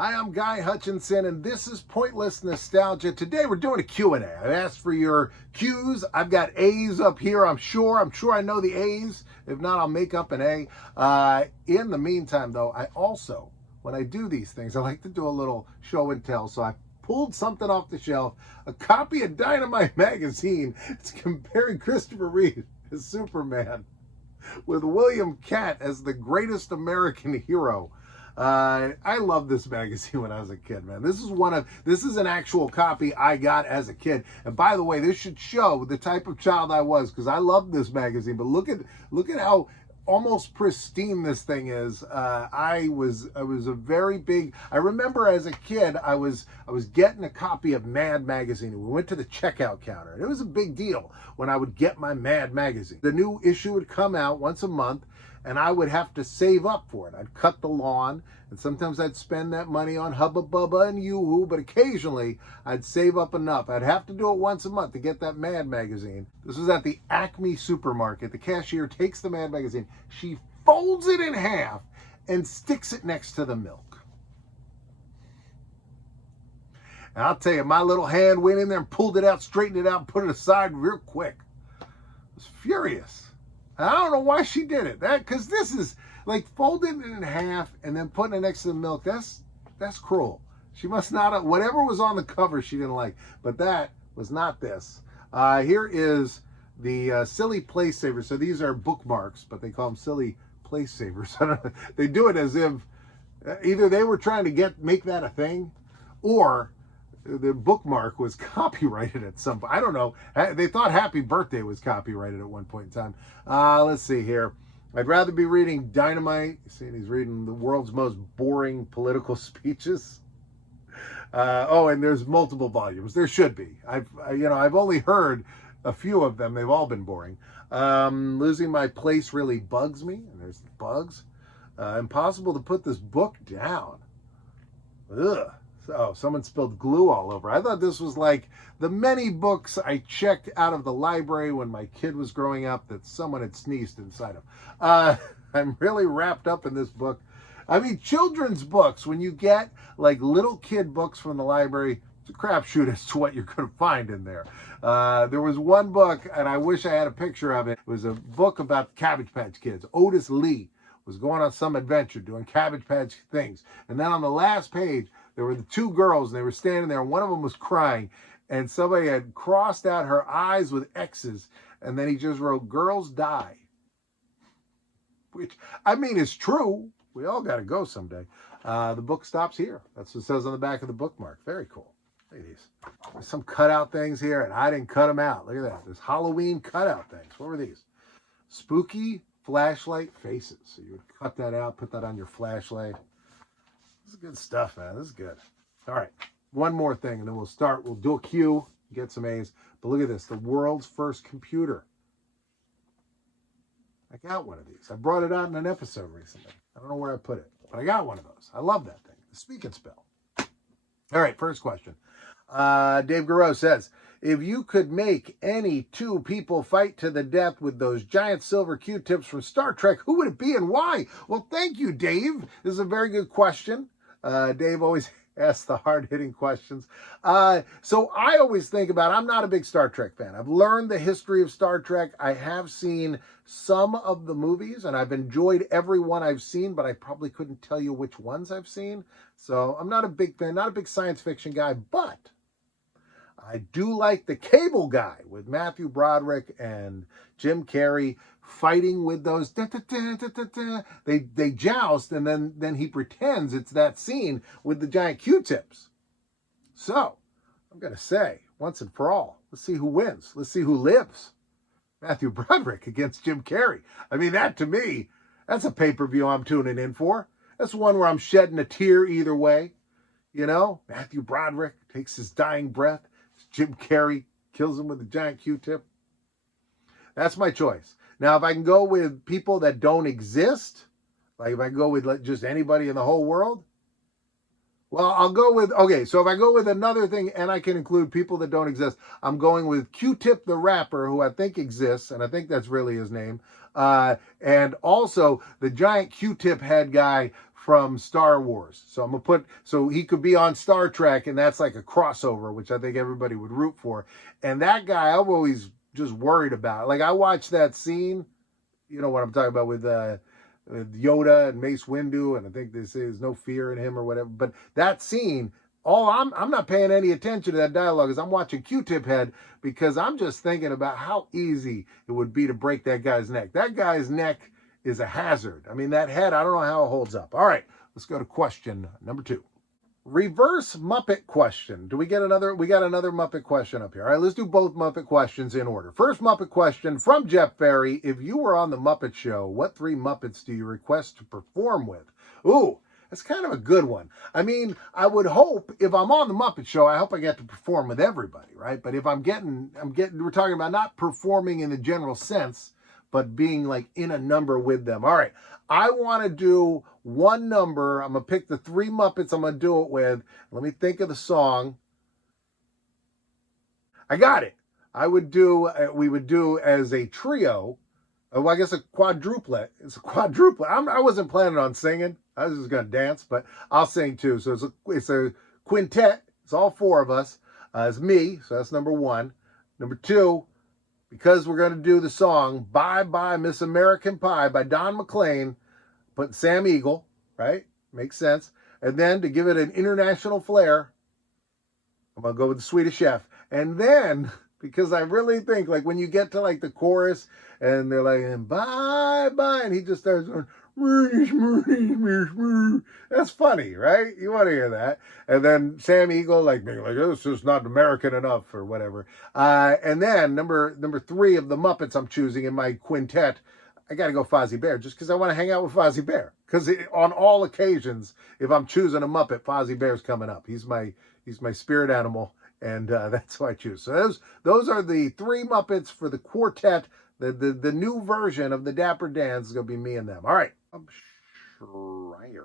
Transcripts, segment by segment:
Hi, I'm Guy Hutchinson, and this is Pointless Nostalgia. Today we're doing a Q&A. I've asked for your Q's. I've got A's up here, I'm sure I know the A's. If not, I'll make up an A. In the meantime, though, I also, when I do these things, I like to do a little show and tell. So I pulled something off the shelf, a copy of Dynamite magazine. It's comparing Christopher Reeve as Superman with William Catt as the greatest American hero. I loved this magazine when I was a kid, man. This is an actual copy I got as a kid. And by the way, this should show the type of child I was, because I loved this magazine. But look at how almost pristine this thing is. I was a very big, I remember as a kid, I was getting a copy of Mad magazine. We went to the checkout counter, and it was a big deal when I would get my Mad magazine. The new issue would come out once a month, and I would have to save up for it. I'd cut the lawn, and sometimes I'd spend that money on Hubba Bubba and Yoo-Hoo, but occasionally I'd save up enough. I'd have to do it once a month to get that Mad magazine. This was at the Acme supermarket. The cashier takes the Mad magazine. She folds it in half and sticks it next to the milk. And I'll tell you, my little hand went in there and pulled it out, straightened it out, and put it aside real quick. I was furious. I don't know why she did it. Because this is like folding it in half and then putting it next to the milk. That's cruel. She must not have, whatever was on the cover she didn't like. But that was not this. Here is the Silly Place Savers. So these are bookmarks, but they call them Silly Place Savers. I don't know. They do it as if either they were trying to make that a thing, or the bookmark was copyrighted at some point. I don't know. They thought Happy Birthday was copyrighted at one point in time. Let's see here. I'd rather be reading Dynamite. See, he's reading the world's most boring political speeches. Oh, and there's multiple volumes. There should be. I've only heard a few of them. They've all been boring. Losing My Place Really Bugs Me. And there's the bugs. Impossible to put this book down. Ugh. Oh, someone spilled glue all over. I thought this was like the many books I checked out of the library when my kid was growing up that someone had sneezed inside of. I'm really wrapped up in this book. I mean, children's books, when you get like little kid books from the library, it's a crapshoot as to what you're going to find in there. There was one book, and I wish I had a picture of it. It was a book about Cabbage Patch Kids. Otis Lee was going on some adventure doing Cabbage Patch things. And then on the last page, there were the two girls, and they were standing there, and one of them was crying, and somebody had crossed out her eyes with X's, and then he just wrote, "Girls die." Which, I mean, is true. We all got to go someday. The book stops here. That's what it says on the back of the bookmark. Very cool. Look at these. There's some cutout things here, and I didn't cut them out. Look at that. There's Halloween cutout things. What were these? Spooky flashlight faces. So you would cut that out, put that on your flashlight. This is good stuff, man. This is good. All right. One more thing, and then we'll do a Q, get some A's. But look at this. The world's first computer. I got one of these. I brought it out in an episode recently. I don't know where I put it, but I got one of those. I love that thing. The Speak and Spell. All right. First question. Dave Garreau says, if you could make any two people fight to the death with those giant silver Q-tips from Star Trek, who would it be and why? Well, thank you, Dave. This is a very good question. Dave always asks the hard-hitting questions. So I always think about, I'm not a big Star Trek fan. I've learned the history of Star Trek. I have seen some of the movies, and I've enjoyed every one I've seen, but I probably couldn't tell you which ones I've seen. So I'm not a big fan, not a big science fiction guy, but I do like the Cable Guy with Matthew Broderick and Jim Carrey fighting with those they joust, and then he pretends it's that scene with the giant Q-tips. So I'm gonna say, once and for all, let's see who wins. Let's see who lives. Matthew Broderick against Jim Carrey. I mean, that to me, that's a pay-per-view I'm tuning in for. That's one where I'm shedding a tear either way. You know, Matthew Broderick takes his dying breath. Jim Carrey kills him with a giant Q-tip. That's my choice. Now, if I can go with people that don't exist, like if I go with just anybody in the whole world, well, I'll go with, okay, so if I go with another thing and I can include people that don't exist, I'm going with Q-Tip the rapper, who I think exists, and I think that's really his name, and also the giant Q-Tip head guy from Star Wars. So I'm going to so he could be on Star Trek, and that's like a crossover, which I think everybody would root for. And that guy, I'm always just worried about. Like, I watched that scene, you know what I'm talking about, with Yoda and Mace Windu, and I think they say there's no fear in him or whatever. But that scene, I'm not paying any attention to that dialogue as I'm watching Q-Tip Head, because I'm just thinking about how easy it would be to break that guy's neck. That guy's neck is a hazard. I mean, that head, I don't know how it holds up. All right, let's go to question number 2. Reverse Muppet question. We got another Muppet question up here. All right, let's do both Muppet questions in order. First Muppet question from Jeff Ferry. If you were on the Muppet Show, what 3 Muppets do you request to perform with? Ooh, that's kind of a good one. I mean, I would hope if I'm on the Muppet Show, I hope I get to perform with everybody, right? But if we're talking about not performing in the general sense, but being like in a number with them. All right, I want to do one number. I'm going to pick the 3 Muppets I'm going to do it with. Let me think of the song. I got it. We would do as a trio. Well, I guess a quadruplet. It's a quadruplet. I wasn't planning on singing. I was just going to dance, but I'll sing too. So it's a quintet. It's all 4 of us. It's me. So that's number 1. Number 2, because we're going to do the song Bye Bye Miss American Pie by Don McLean, put Sam Eagle, right? Makes sense. And then to give it an international flair, I'm going to go with the Swedish Chef. And then, because I really think, like, when you get to, like, the chorus, and they're like, and bye, bye, and he just starts going, that's funny, right? You want to hear that. And then Sam Eagle, like, being like, oh, this is not American enough, or whatever. And then, number 3 of the Muppets I'm choosing in my quintet, I got to go Fozzie Bear, just because I want to hang out with Fozzie Bear. Because on all occasions, if I'm choosing a Muppet, Fozzie Bear's coming up. He's my spirit animal, and that's who I choose. So those are the 3 Muppets for the quartet. The new version of the Dapper Dans is going to be me and them. All right. Schreier.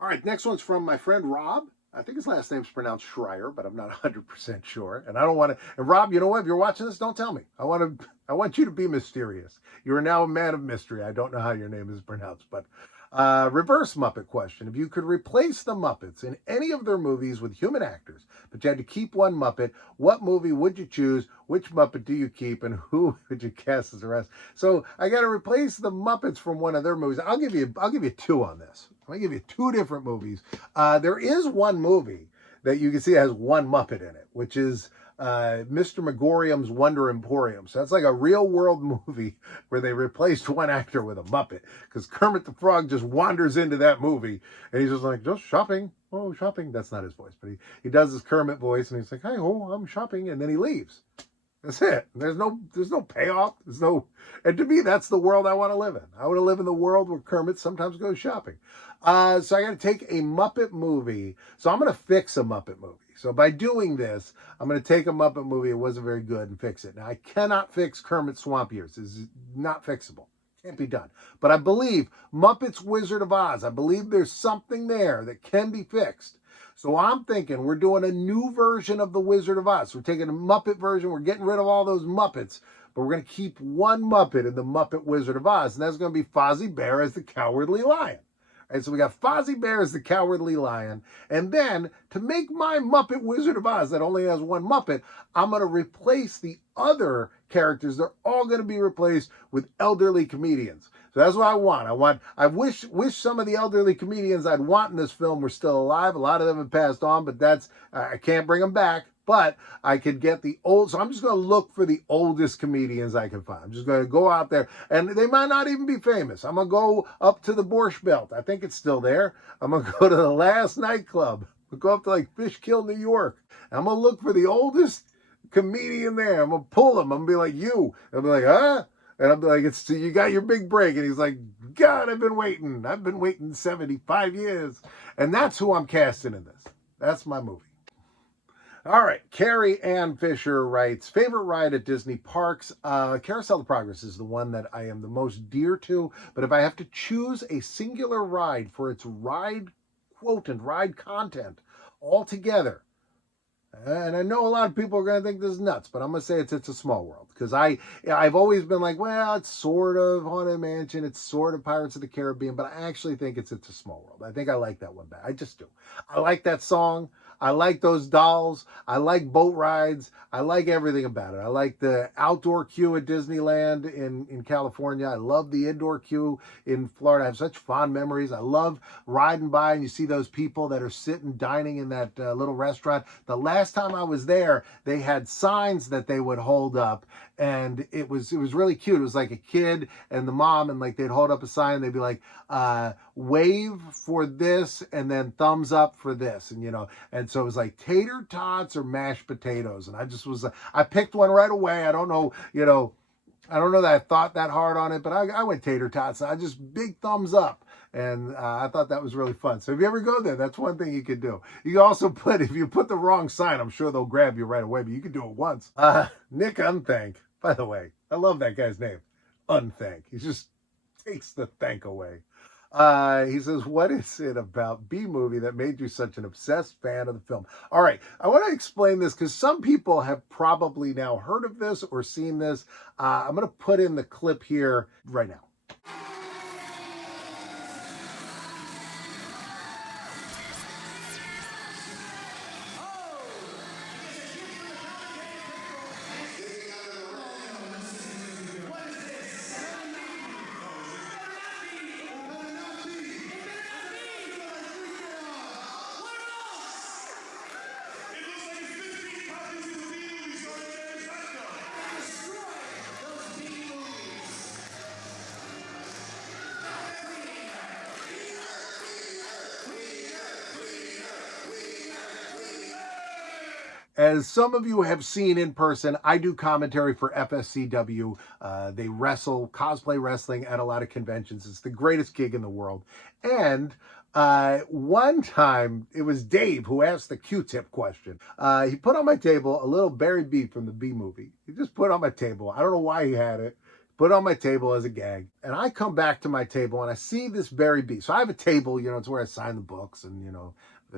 All right, next one's from my friend Rob. I think his last name's pronounced Schreier, but I'm not 100% sure. And I don't want to. And Rob, you know what? If you're watching this, don't tell me. I want you to be mysterious. You are now a man of mystery. I don't know how your name is pronounced, but reverse Muppet question. If you could replace the Muppets in any of their movies with human actors, but you had to keep one Muppet, what movie would you choose? Which Muppet do you keep, and who would you cast as the rest? So I got to replace the Muppets from one of their movies. I'll give you 2 on this. I'm going to give you 2 different movies. There is one movie that you can see has one Muppet in it, which is Mr. Megorium's Wonder Emporium. So that's like a real world movie where they replaced one actor with a Muppet, because Kermit the Frog just wanders into that movie and he's just like, just shopping. Oh, shopping. That's not his voice, but he does his Kermit voice, and he's like, hi, oh, I'm shopping. And then he leaves. That's it. There's no payoff. And to me, that's the world I want to live in. I want to live in the world where Kermit sometimes goes shopping. So I got to take a Muppet movie. So I'm going to fix a Muppet movie. So by doing this, I'm going to take a Muppet movie that wasn't very good and fix it. Now, I cannot fix Kermit's Swamp Years. This is not fixable. Can't be done. But I believe Muppets Wizard of Oz, I believe there's something there that can be fixed. So I'm thinking we're doing a new version of the Wizard of Oz. We're taking a Muppet version. We're getting rid of all those Muppets, but we're going to keep one Muppet in the Muppet Wizard of Oz, and that's going to be Fozzie Bear as the Cowardly Lion. And so we got Fozzie Bear as the Cowardly Lion. And then to make my Muppet Wizard of Oz that only has one Muppet, I'm going to replace the other characters. They're all going to be replaced with elderly comedians. So that's what I want. I wish some of the elderly comedians I'd want in this film were still alive. A lot of them have passed on, but I can't bring them back. But I could get the old, so I'm just going to look for the oldest comedians I can find. I'm just going to go out there, and they might not even be famous. I'm going to go up to the Borscht Belt. I think it's still there. I'm going to go to the last nightclub. We'll go up to like Fishkill, New York. I'm going to look for the oldest comedian there. I'm going to pull him. I'm going to be like, you. I'll be like, huh? And I'll be like, you got your big break. And he's like, God, I've been waiting 75 years. And that's who I'm casting in this. That's my movie. All right, Carrie Ann Fisher writes, favorite ride at Disney parks? Carousel of Progress is the one that I am the most dear to, but if I have to choose a singular ride for its ride quote and ride content altogether, And I know a lot of people are going to think this is nuts, but I'm going to say it's a Small World. Because I've always been like, well, it's sort of Haunted Mansion. It's sort of Pirates of the Caribbean. But I actually think it's a Small World. I think I like that one better. I just do. I like that song. I like those dolls. I like boat rides. I like everything about it. I like the outdoor queue at Disneyland in California. I love the indoor queue in Florida. I have such fond memories. I love riding by and you see those people that are sitting, dining in that little restaurant. The last time I was there, they had signs that they would hold up, and it was really cute. It was like a kid and the mom, and like they'd hold up a sign and they'd be like, wave for this and then thumbs up for this, and and so it was like tater tots or mashed potatoes, and I picked one right away. I don't know that I thought that hard on it, but I went tater tots. I just big thumbs up. And I thought that was really fun. So if you ever go there, that's one thing you could do. You can also if you put the wrong sign, I'm sure they'll grab you right away, but you can do it once. Nick Unthank, by the way, I love that guy's name. Unthank. He just takes the thank away. He says, what is it about Bee Movie that made you such an obsessed fan of the film? All right, I want to explain this because some people have probably now heard of this or seen this. I'm going to put in the clip here right now. As some of you have seen in person, I do commentary for FSCW. They cosplay wrestling at a lot of conventions. It's the greatest gig in the world. And one time, it was Dave who asked the Q-tip question. He put on my table a little Barry Bee from the Bee Movie. He just put it on my table. I don't know why he had it. Put it on my table as a gag. And I come back to my table and I see this Barry Bee. So I have a table, it's where I sign the books and,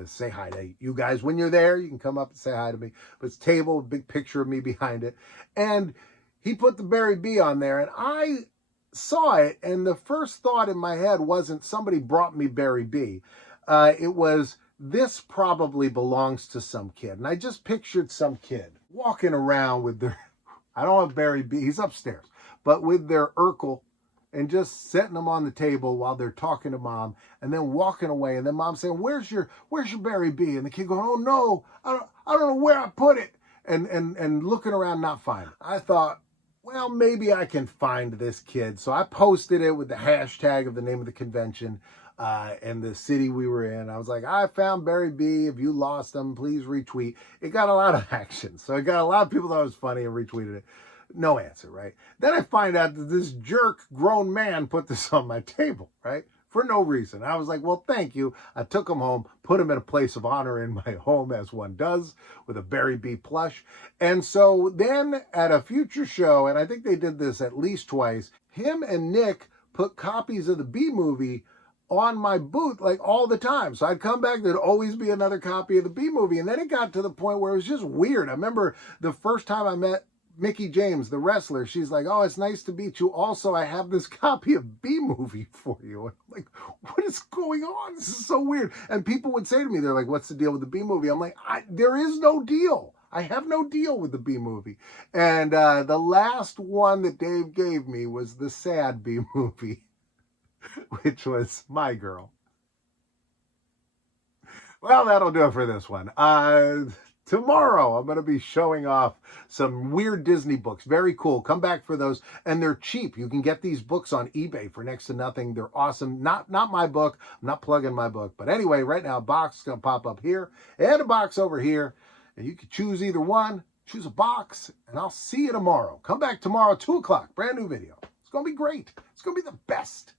say hi to you guys. When you're there, you can come up and say hi to me. But it's a table, a big picture of me behind it. And he put the Barry Bee on there, and I saw it, and the first thought in my head wasn't somebody brought me Barry Bee. It was, this probably belongs to some kid. And I just pictured some kid walking around with their, I don't have Barry Bee, he's upstairs, but with their Urkel, and just setting them on the table while they're talking to mom, and then walking away, and then mom saying, where's your Barry Bee? And the kid going, oh no, I don't know where I put it, and looking around not finding it. I thought, well, maybe I can find this kid. So I posted it with the hashtag of the name of the convention and the city we were in. I was like, I found Barry Bee. If you lost them, please retweet. It got a lot of action. So it got a lot of people thought it was funny and retweeted it. No answer, right? Then I find out that this jerk grown man put this on my table, right? For no reason. I was like, well, thank you. I took him home, put him in a place of honor in my home, as one does, with a Barry Bee plush. And so then at a future show, and I think they did this at least twice, him and Nick put copies of the Bee Movie on my booth like all the time. So I'd come back, there'd always be another copy of the Bee Movie. And then it got to the point where it was just weird. I remember the first time I met Mickie James, the wrestler, she's like, oh, it's nice to meet you. Also, I have this copy of Bee Movie for you. And I'm like, what is going on? This is so weird. And people would say to me, they're like, what's the deal with the Bee Movie? I'm like, there is no deal. I have no deal with the Bee Movie. And the last one that Dave gave me was the sad Bee Movie, which was My Girl. Well, that'll do it for this one. Tomorrow, I'm going to be showing off some weird Disney books. Very cool. Come back for those. And they're cheap. You can get these books on eBay for next to nothing. They're awesome. Not my book. I'm not plugging my book. But anyway, right now, a box is going to pop up here and a box over here. And you can choose either one. Choose a box. And I'll see you tomorrow. Come back tomorrow, 2 o'clock. Brand new video. It's going to be great. It's going to be the best.